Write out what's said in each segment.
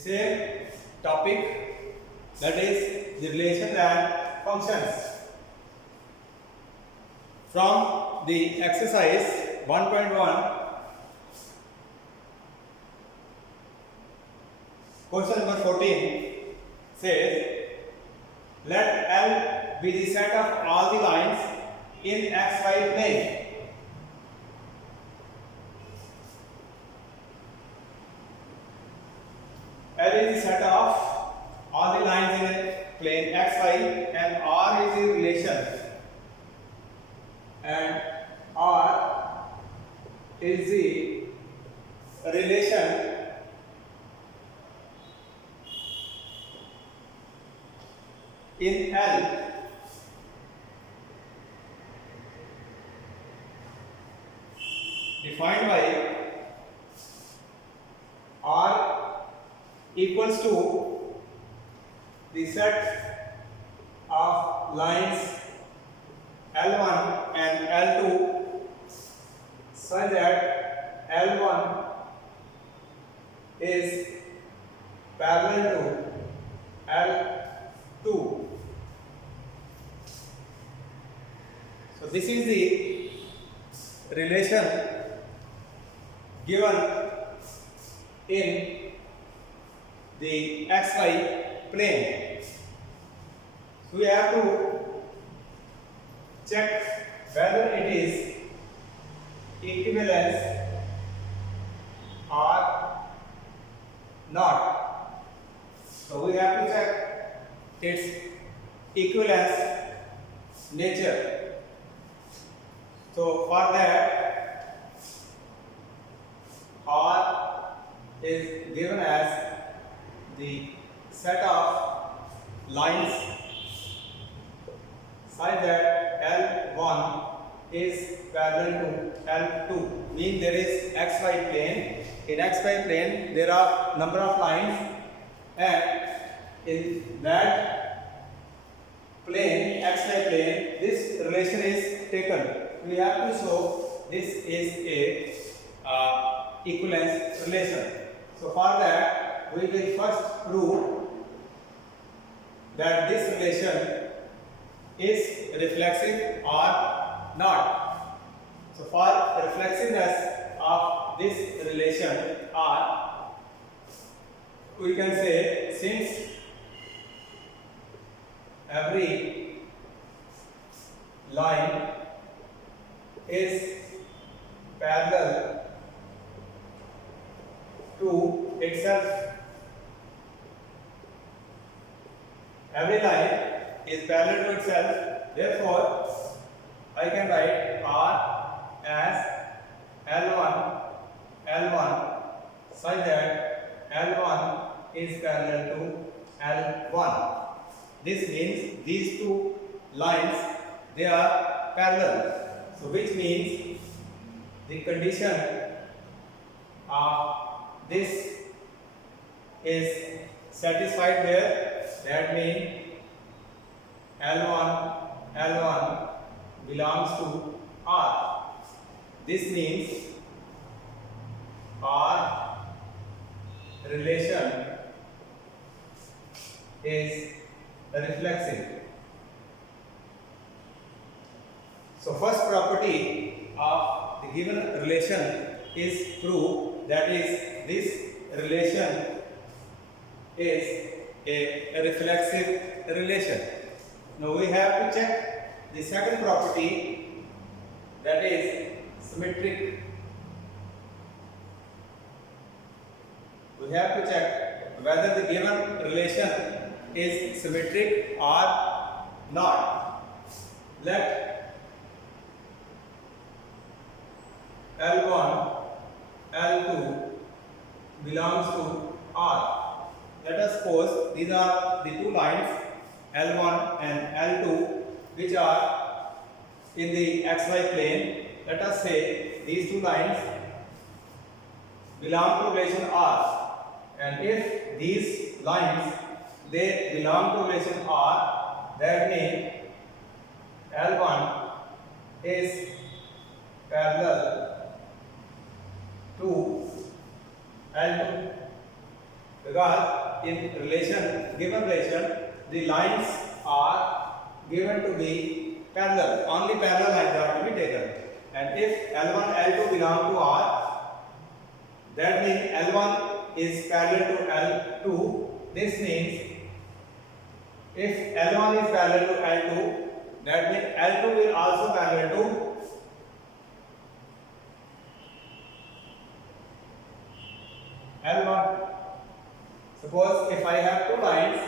same topic, that is the relations and functions. From the exercise 1.1, question number 14 says, let L be the set of all the lines in xy plane. L is the set of all the lines in a plane xy and R is the relation, and R is the relation in L defined by R equals to the set of lines L1 and L2 such that L1 is parallel to L2. So this is the relation given in the xy plane. So we have to check whether it is equivalence or not. So we have to check its equivalence nature. So for that, R is given as the set of lines such that L1 is parallel to L2, means there is xy plane. In xy plane there are number of lines, and in that plane, xy plane, this relation is taken. We have to show this is a equivalence relation. So for that, we will first prove that this relation is reflexive or not. So for reflexiveness of this relation R, we can say since every line is parallel to itself, every line is parallel to itself, therefore I can write R as L1 such that L1 is parallel to L1. This means these two lines, they are parallel. So which means the condition of this is satisfied there. That means L1 belongs to R. This means R relation is reflexive. So first property of the given relation is proved, that is this relation is a reflexive relation. Now we have to check the second property, that is symmetric. We have to check whether the given relation is symmetric or not. Let L1, L2 belongs to R. Let us suppose these are the two lines L1 and L2 which are in the xy plane. Let us say these two lines belong to relation R, and if these lines they belong to relation R, that means L1 is parallel to L2. because in relation, given relation, the lines are given to be parallel. Only parallel lines are to be taken. And if L1, L2 belong to R, that means L1 is parallel to L2. This means if L1 is parallel to L2, that means L2 will also parallel to L1. Suppose if I have two lines,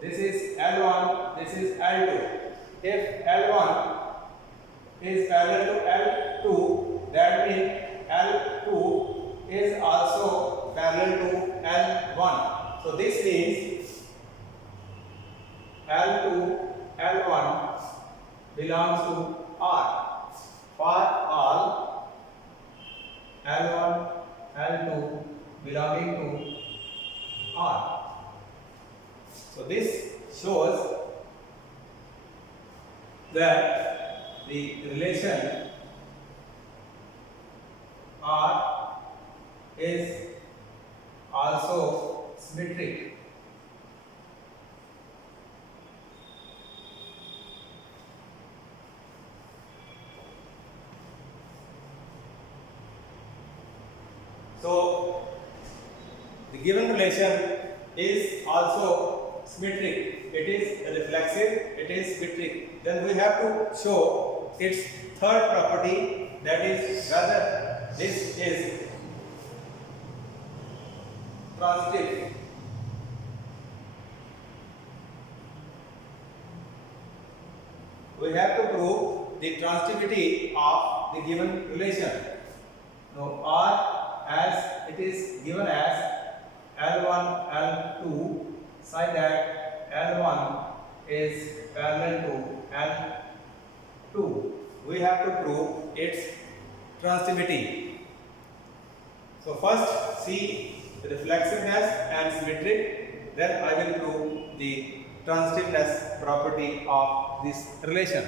this is L1, this is L2. If L1 is parallel to L2, that means L2 is also parallel to L1. So this means L2, L1 belongs to R. For all L1, L2 belonging to R. So this shows that the relation R is also symmetric. So the given relation is also symmetric. It is reflexive, it is symmetric. Then we have to show its third property, that is whether this is transitive. We have to prove the transitivity of the given relation. Now R, as it is given as L1, L2, such that L1 is parallel to L2. We have to prove its transitivity. So first see the reflexiveness and symmetric, then I will prove the transitiveness property of this relation.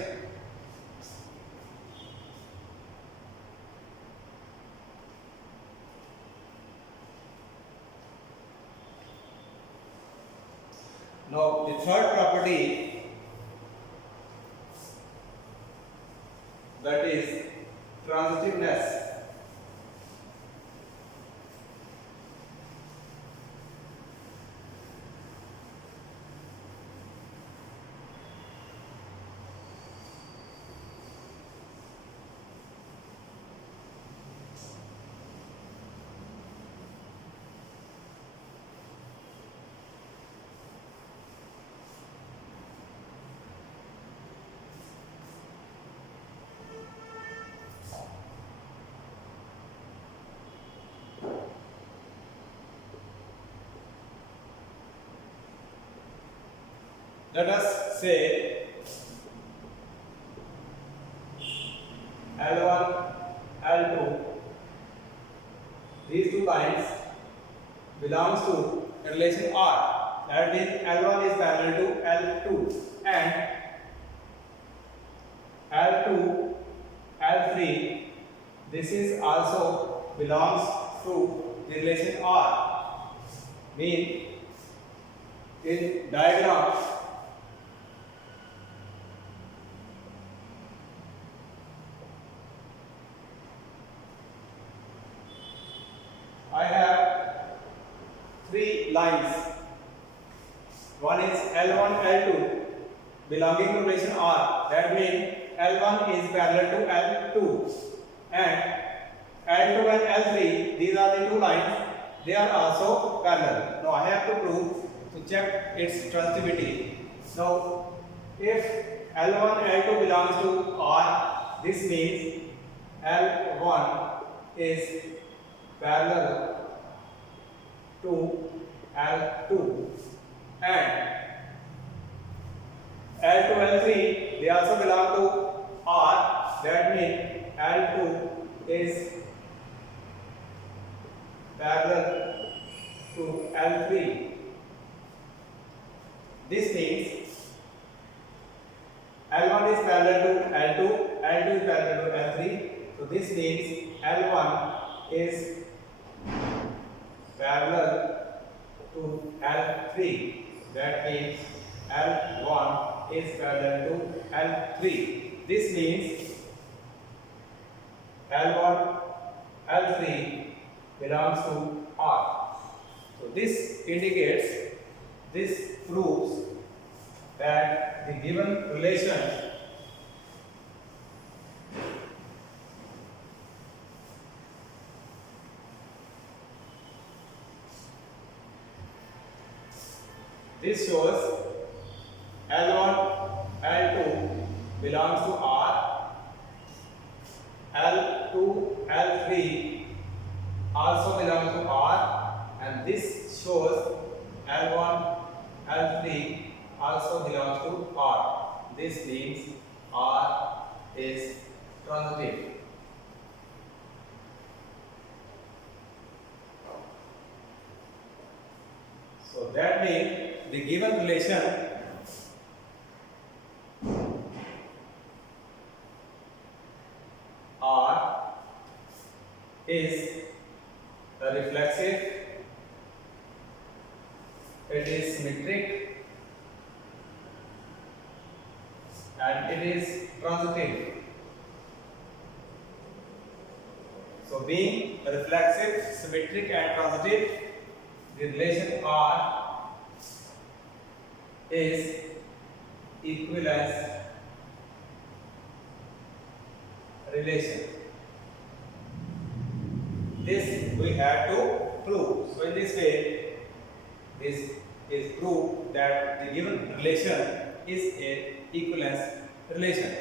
Now the third property, that is transitiveness. Let us say L1, L2, these two lines belongs to relation R. That means L1 is parallel to L2 and L2, L3, this is also belongs to the relation R. Mean in diagram I have three lines. One is L1, L2 belonging to relation R. That means L1 is parallel to L2 and L2 and L3, these are the two lines, they are also parallel. Now I have to prove to check its transitivity. Now if L1, L2 belongs to R, this means L1 is parallel to L2 and L2, L3, they also belong to R. That means L2 is parallel to L3. This means L1 is parallel to L2, L2 is parallel to L3. So this means L1 is parallel to L3. That means L1 is parallel to L3. This means L1, L3 belongs to R. So this indicates, this proves that the given relation this shows L1, L2 belongs to R, L2, L3 also belongs to R, and this shows L1, L3 also belongs to R. This means R is transitive. So that means the given relation R is a reflexive, it is symmetric, and it is transitive. So being reflexive, symmetric and transitive, the relation R is equivalence relation. This we have to prove. So in this way, this is proof that the given relation is a equivalence relation.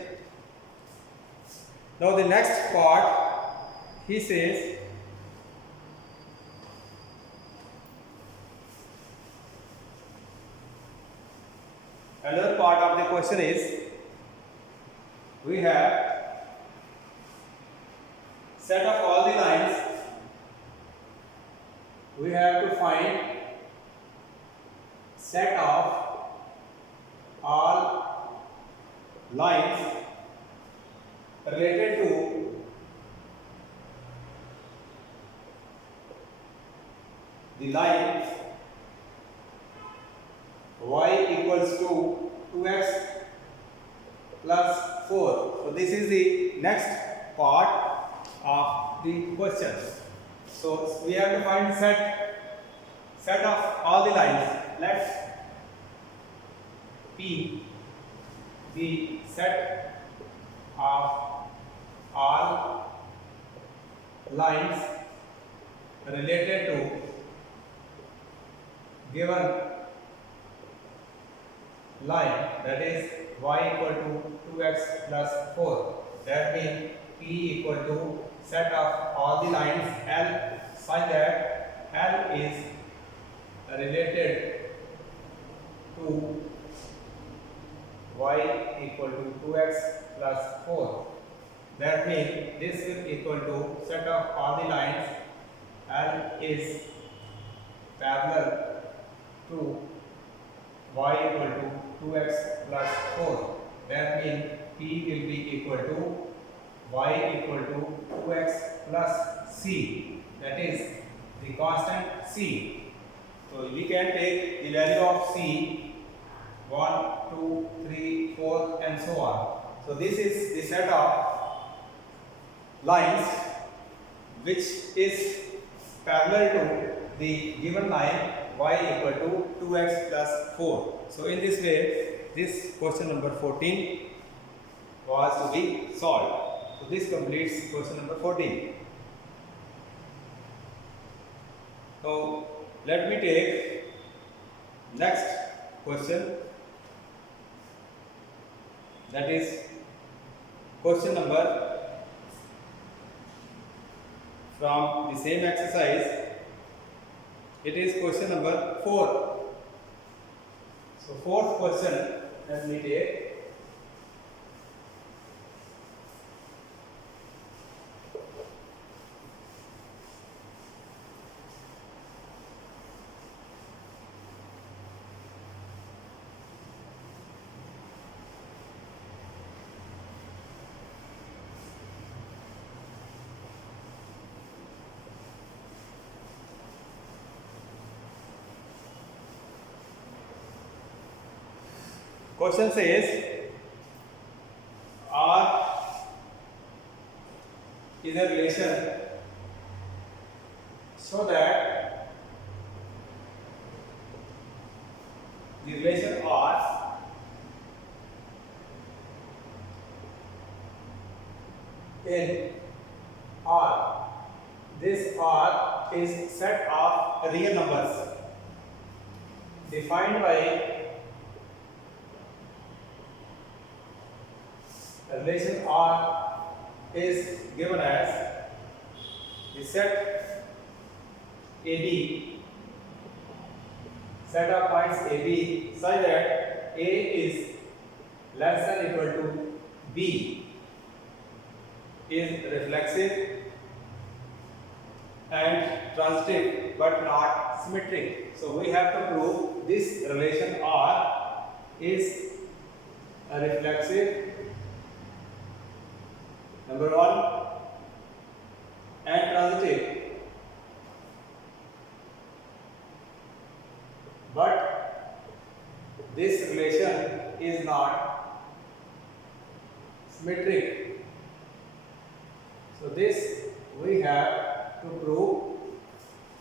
Now the next part, he says another part of the question is, we have set of all the lines, we have to find set of all lines related to the line y equals to 2x plus 4. So this is the next part of the question. So we have to find set of all the lines. Let P be set of all lines related to given line, that is y equal to 2x plus 4. That means P equal to set of all the lines L such that L is related to y equal to 2x plus 4. That means this will equal to set of all the lines L is parallel to y equal to 2x plus 4. That means P will be equal to y equal to 2x plus c, that is the constant c. So we can take the value of c 1, 2, 3, 4 and so on. So this is the set of lines which is parallel to the given line y equal to 2x plus 4. So in this way, this question number 14 was to be solved. So this completes question number 14. So let me take next question, that is question number from the same exercise. It is question number 4. So fourth question, let me take. question says R is a relation so that the relation R in R, this R is set of real numbers defined by relation R is given as the set AB, set of points AB such that A is less than equal to B, is reflexive and transitive but not symmetric. So we have to prove this relation R is a reflexive, number one, and transitive, but this relation is not symmetric. So this we have to prove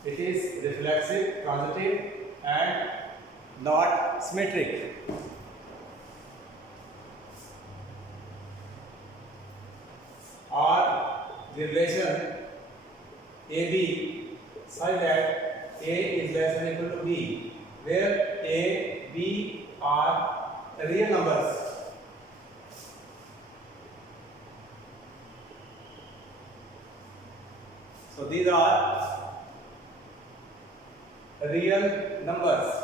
it is reflexive, transitive and not symmetric. Or the relation AB such that A is less than equal to B, where A, B are real numbers. So these are real numbers.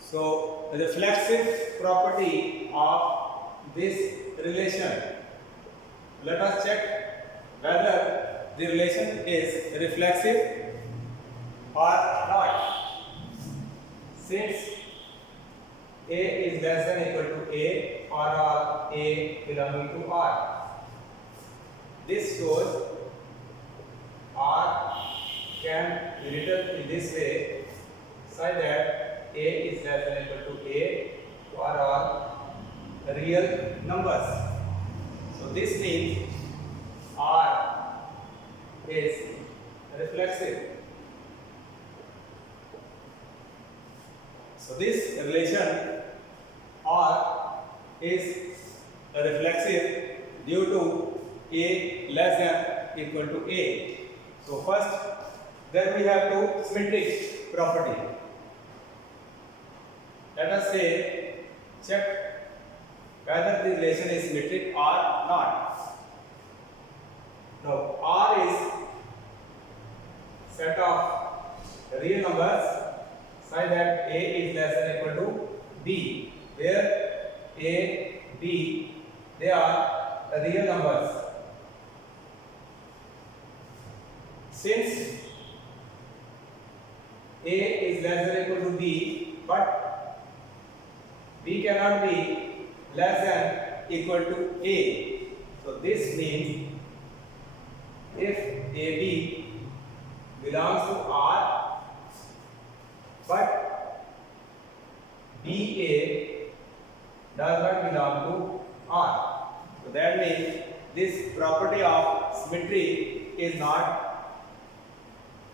So the reflexive property of this relation, let us check whether the relation is reflexive or not. Since A is less than equal to A or A belonging to R, this shows R can be written in this way such that A is less than equal to A or all real numbers. So this means R is reflexive. So this relation R is reflexive due to A less than equal to A. So first, then we have to symmetric property. Let us say check whether the relation is symmetric or not. Now R is set of real numbers such that A is less than equal to B, where A, B they are real numbers. Since A is less than equal to B, but B cannot be less than equal to A. So this means if AB belongs to R, but BA does not belong to R. So that means this property of symmetry is not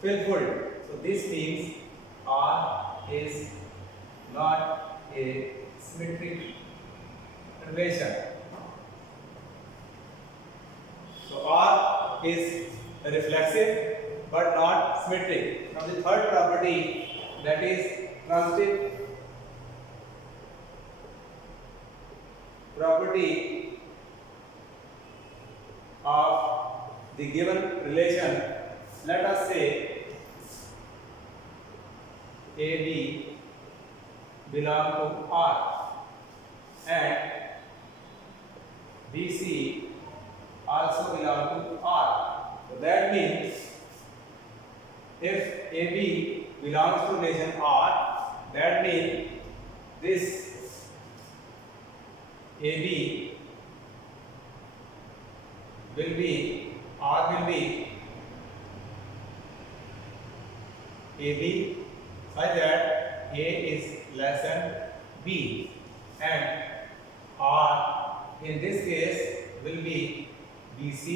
fulfilled. So this means R is not a symmetric relation. So R is reflexive but not symmetric. Now the third property, that is transitive property of the given relation. Let us say AB belong to R and BC also belong to R. So that means if AB belongs to relation R, that means this AB will be, R will be AB such that A is less than B. and R in this case will be BC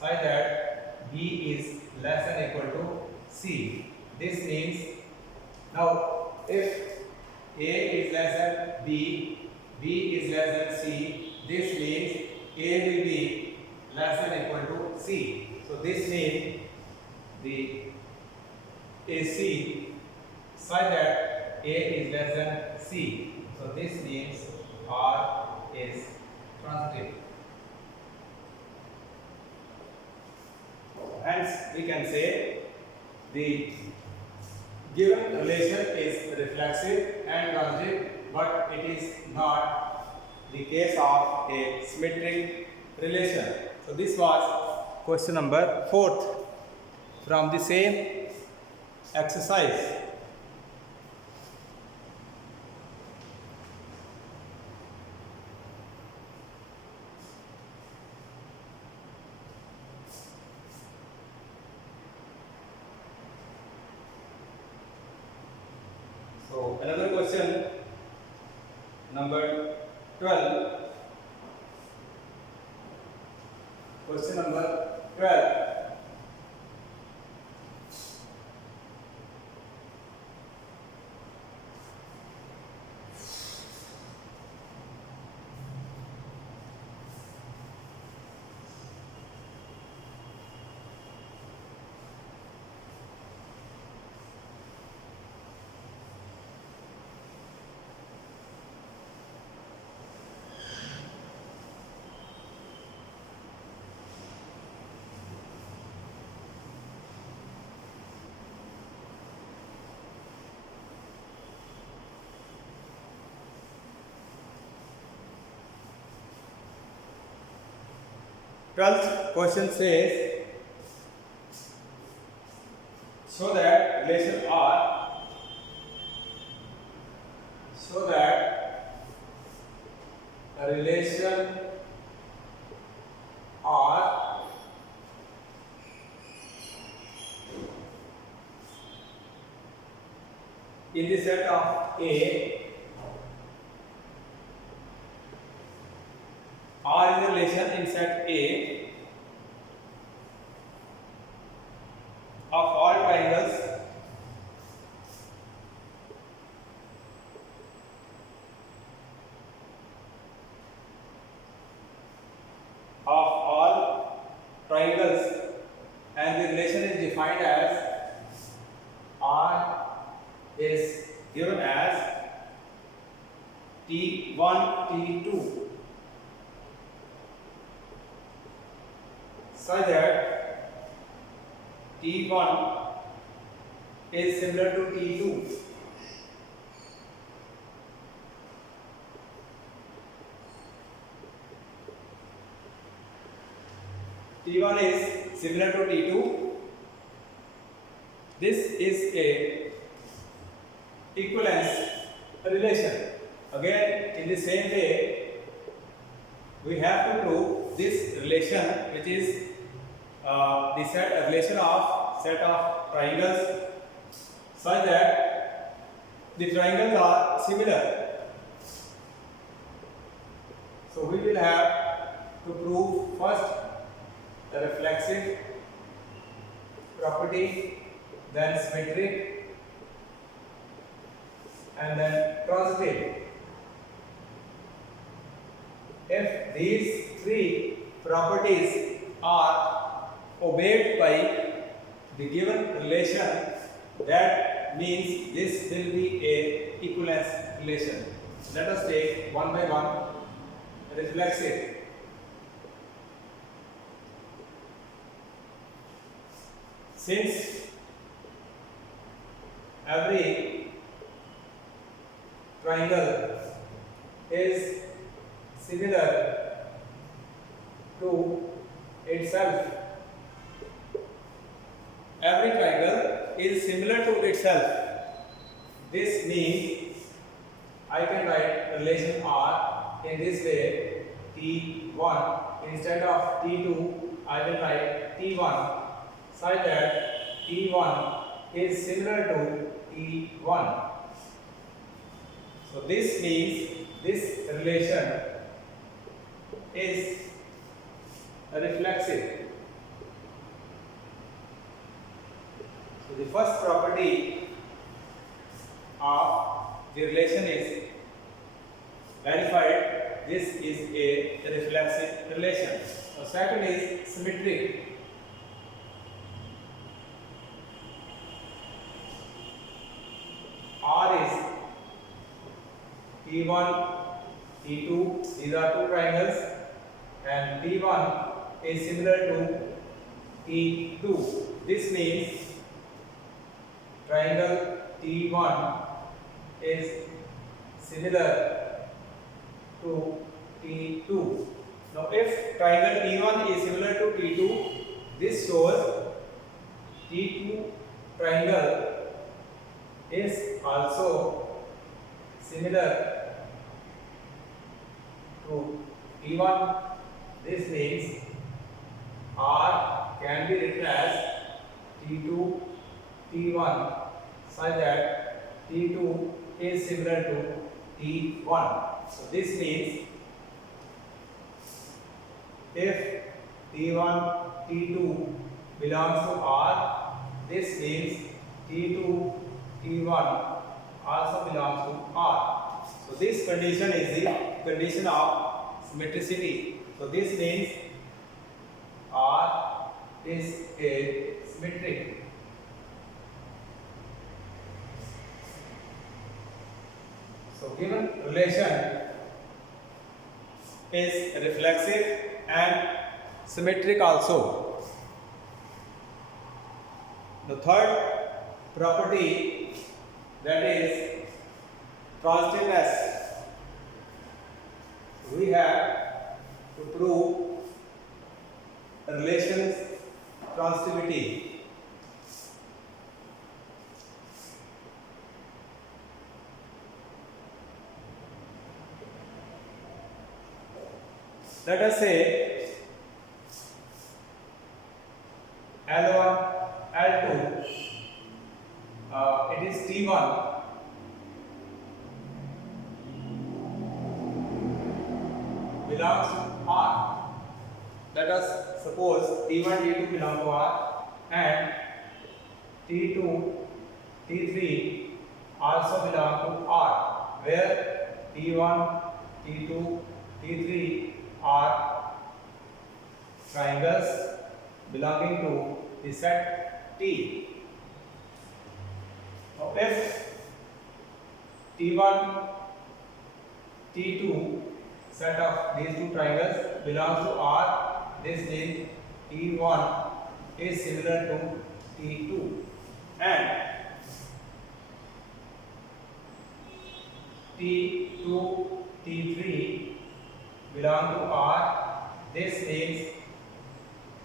such that B is less than equal to C. This means now if A is less than B, B is less than C, this means A will be less than equal to C. So this means the AC such that A is less than C. So this means R is transitive. Hence we can say the given relation is reflexive and transitive, but it is not the case of a symmetric relation. So this was question number 4th from the same exercise. So another question number 12. Question number 12. Twelfth question says, so that relation R, so that a relation R in the set of A, R is a relation in set A of all triangles and the relation is defined as R is given as T1, T2 such that T1 is similar to T2. T1 is similar to T2. This is a equivalence relation. Again, in the same way, we have to prove this relation, which is the relation of set of triangles such that the triangles are similar. So we will have to prove first the reflexive property, then symmetric, and then transitive. If these three properties are obeyed by the given relation, that means this will be a equivalence relation. Let us take one by one. Reflexive. Since every triangle is similar to itself, every triangle is similar to itself. This means I can write relation R in this way: T1 instead of T2, I will write T1 such that T1 is similar to T1. So this means this relation is reflexive. So the first property of the relation is verified. This is a reflexive relation. The second is symmetric. R is T1, T2, these are two triangles, and T1 is similar to T2. This means triangle T1 is similar to T2. Now if triangle T1 is similar to T2, this shows T2 triangle is also similar to T1. This means R can be written as T2 T1 such that T2 is similar to T1. So this means if T1 T2 belongs to R, this means T2 T1 also belongs to R. So this condition is the condition of symmetricity. So this means R is a symmetric. So given relation is reflexive and symmetric also. The third property, that is transitiveness. We have to prove relations transitivity. Let us say L1, L2, it is T1 belongs to R. Let us suppose T1, T2 belong to R and T2, T3 also belong to R, where T1, T2, T3 are triangles belonging to the set T. Now if T1, T2 set of these two triangles belongs to R, this means T1 is similar to T2 and T2, T3 belong to R, this means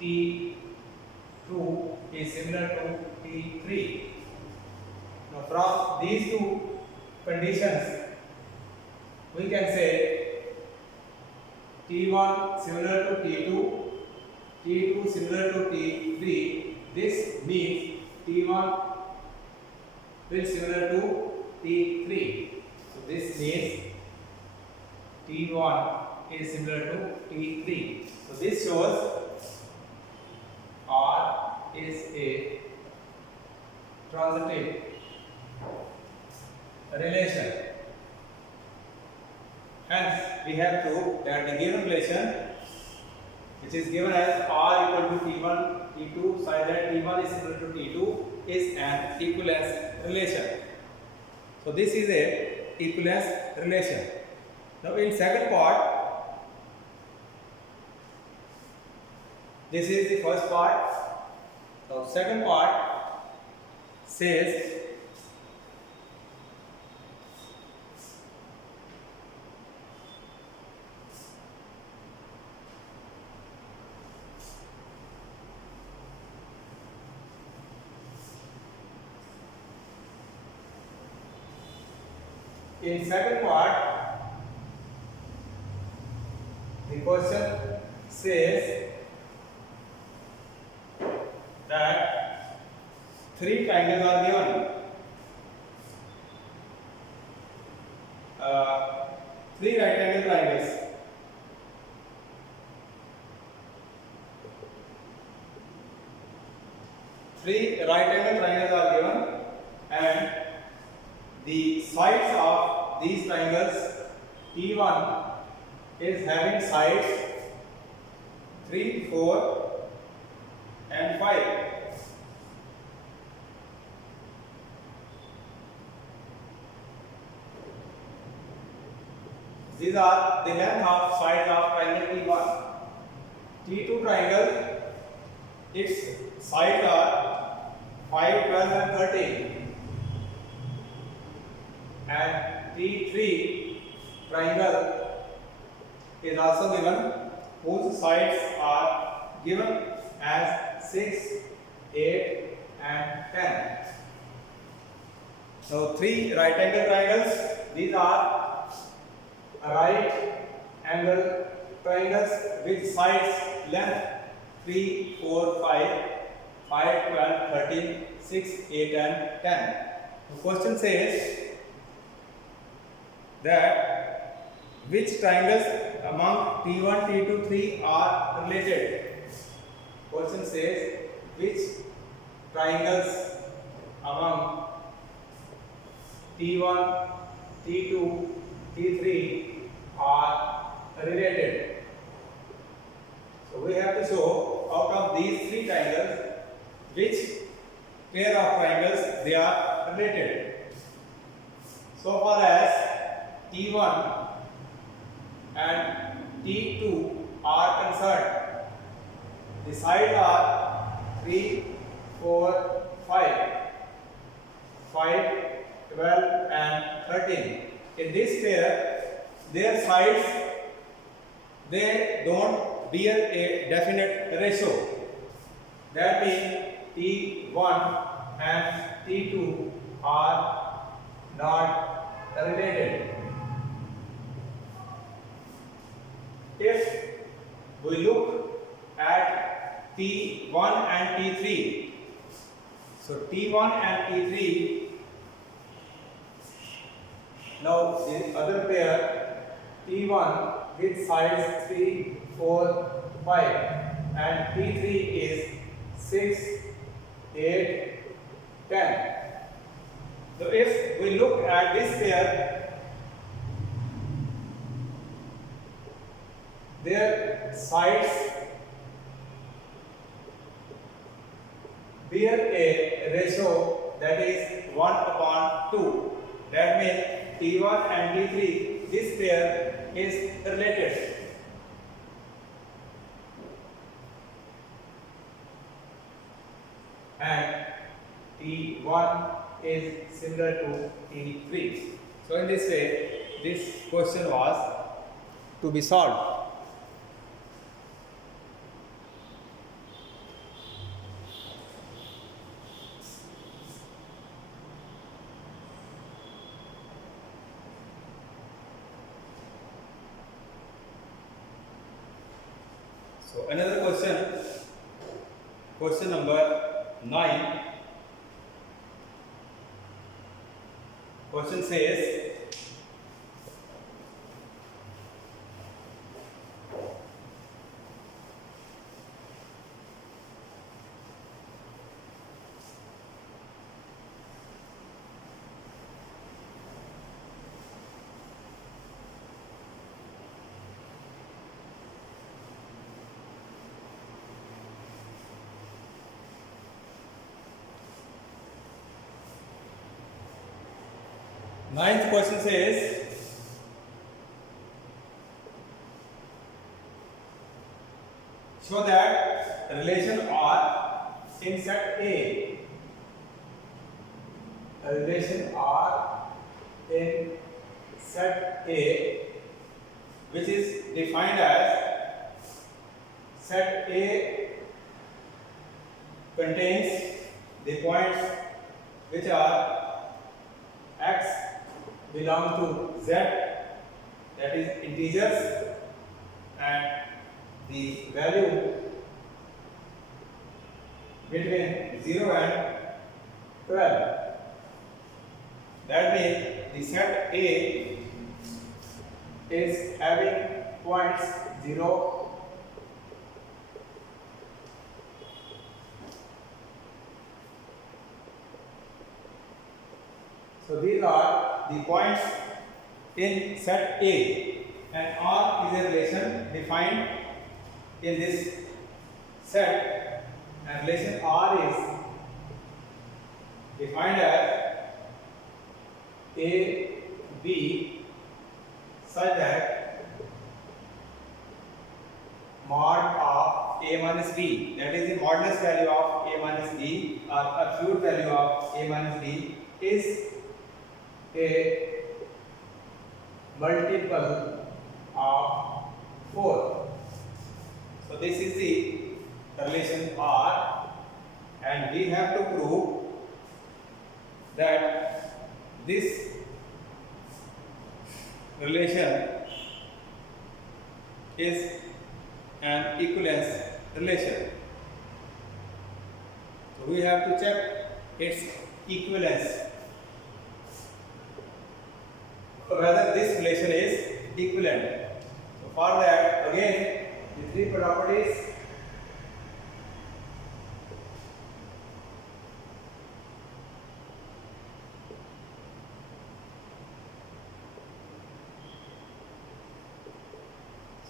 T2 is similar to T3. Now from these two conditions we can say T1 similar to T2, T2 similar to T3. This means T1 will similar to T3. So this means T1 is similar to T3. So this shows R is a transitive relation. Hence, we have proved that the given relation, which is given as R equal to T1, T2, such that T1 is similar to T2, is an equivalence relation. So this is a equivalence relation. Now in second part, this is the first part. So second part says in second part the question says that three triangles are given. three right angle triangles. Three right angle triangles are given, and the sides of these triangles T1 is having sides 3, 4 and 5. These are the length of sides of triangle T1. T2 triangle, its sides are 5, 12 and 13. And T3 triangle is also given, whose sides are given as 6, 8 and 10. So three right angle triangles, these are right angle triangles with sides length 3, 4, 5, 5, 12, 13, 6, 8 and 10. The question says that which triangles among T1, T2, 3 are related. Question says which triangles among T1, T2, T3 are related. So we have to show out of these three triangles which pair of triangles they are related. So far as T1 and T2 are concerned, the sides are 3, 4, 5, 5, 12 and 13. In this pair, their sides, they don't bear a definite ratio. That means T1 and T2 are not related. If we look at T1 and T3, so T1 and T3, now the other pair T1 with sides 3, 4, 5 and T3 is 6, 8, 10. So if we look at this pair, their sides bear a ratio that is 1/2. That means T1 and T3, this pair is related. And T1 is similar to T3. So in this way, this question was to be solved. So another question, question number 9. Question says, ninth question says, show that relation R in set A. A relation R in set A, which is defined as set A contains the points which are x belong to z, that is integers, and the value between 0 and 12. That means the set A is having points 0, so these are the points in set A, and R is a relation defined in this set, and relation R is defined as A, B such that mod of A minus B, that is the modulus value of A minus B or absolute value of A minus B is a multiple of 4. So this is the relation R, and we have to prove that this relation is an equivalence relation. So we have to check its equivalence, whether this relation is equivalent. So for that, again, the three properties.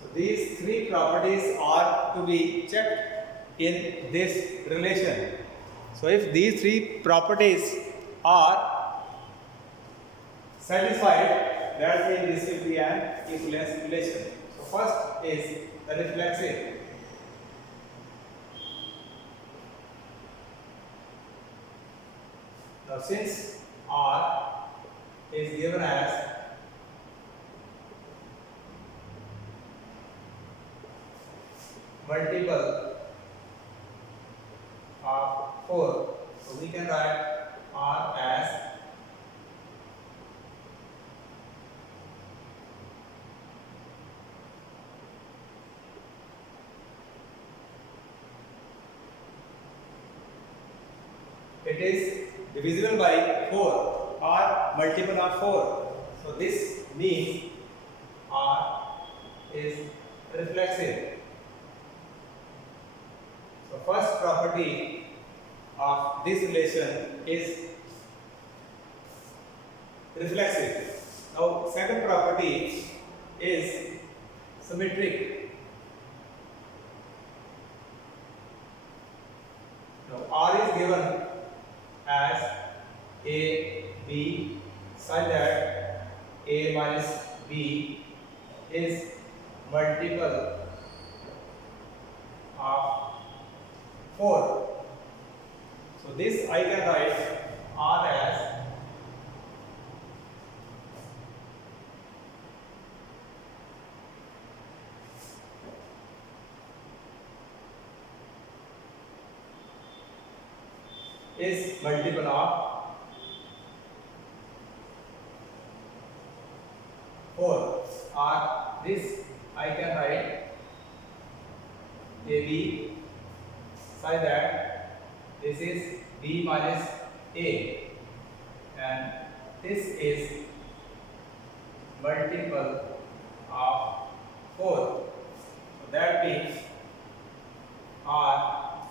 So these three properties are to be checked in this relation. So if these three properties are satisfied, that means this will be an equivalence relation. So first is the reflexive. Now since R is given as multiple of 4, so we can write R as it is divisible by 4 or multiple of 4. So this means R is reflexive. So first property of this relation is reflexive. Now second property is symmetric. Now R is given as A, B such that A minus B is multiple of 4. So this I can write R as is multiple of 4, or this I can write AB such that this is B minus A, and this is multiple of 4. So that means R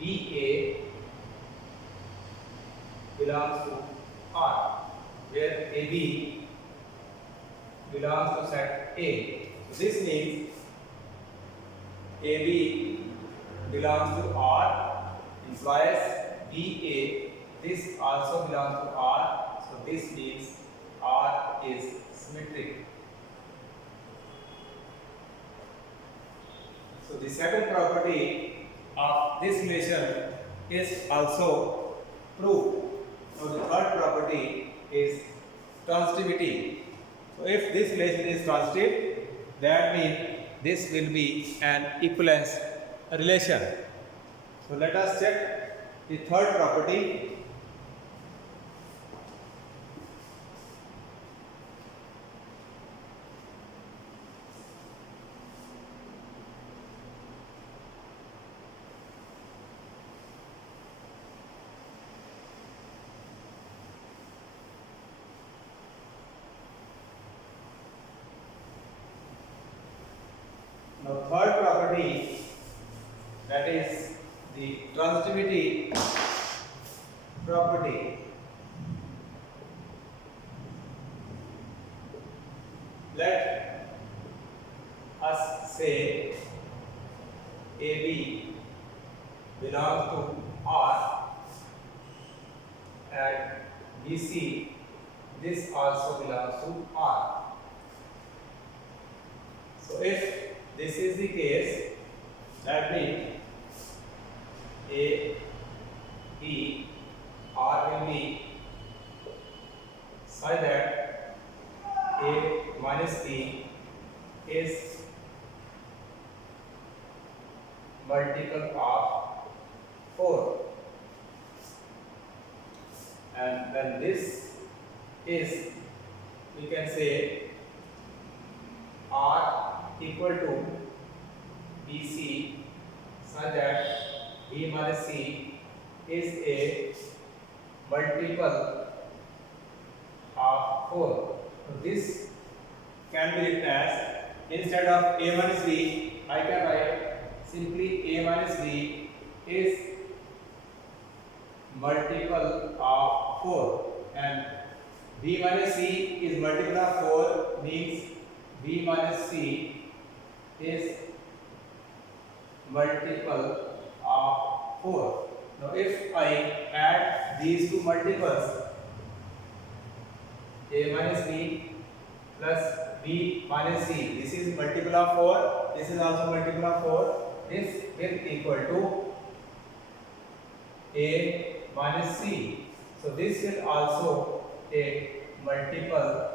BA belongs to R, where AB belongs to set A. So this means AB belongs to R, implies BA, this also belongs to R, so this means R is symmetric. So the second property of this relation is also proved. Now the third property is transitivity. So if this relation is transitive, that means this will be an equivalence relation. So let us check the third property. property, that is the transitivity property. Let us say AB belongs to R and BC, this also belongs to R. So if this is the case, that means A, B, R will be such that A minus B is multiple of 4, and when this is, we can say R equal to BC such that B minus C is a multiple of 4. So this can be written as, instead of A minus B, I can write simply A minus B is multiple of 4, and B minus C is multiple of 4 means B minus C is multiple of 4. Now if I add these two multiples, A minus B plus B minus C, this is multiple of 4, this is also multiple of 4, this will equal to A minus C. So this will also take multiple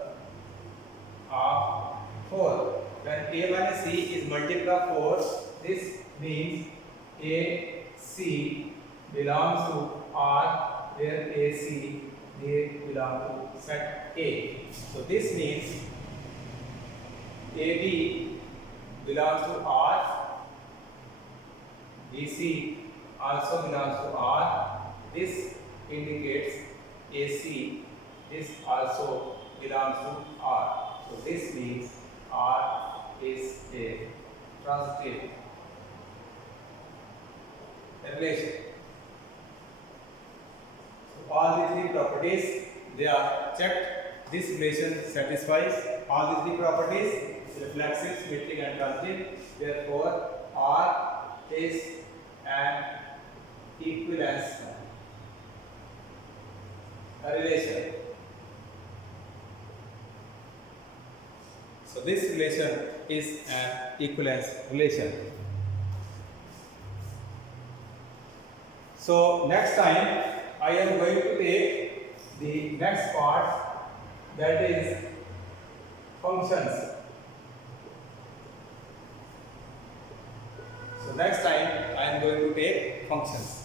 of 4. When A minus C is multiple of 4, this means AC belongs to R, where AC they belong to set A. So this means AB belongs to R, BC also belongs to R. This indicates AC, this also belongs to R. So this means R is a transitive relation. So all the three properties, they are checked. This relation satisfies all the three properties: reflexive, symmetric and transitive. Therefore R is an equivalence relation. So this relation is an equivalence relation. So next time I am going to take the next part, that is functions. So next time I am going to take functions.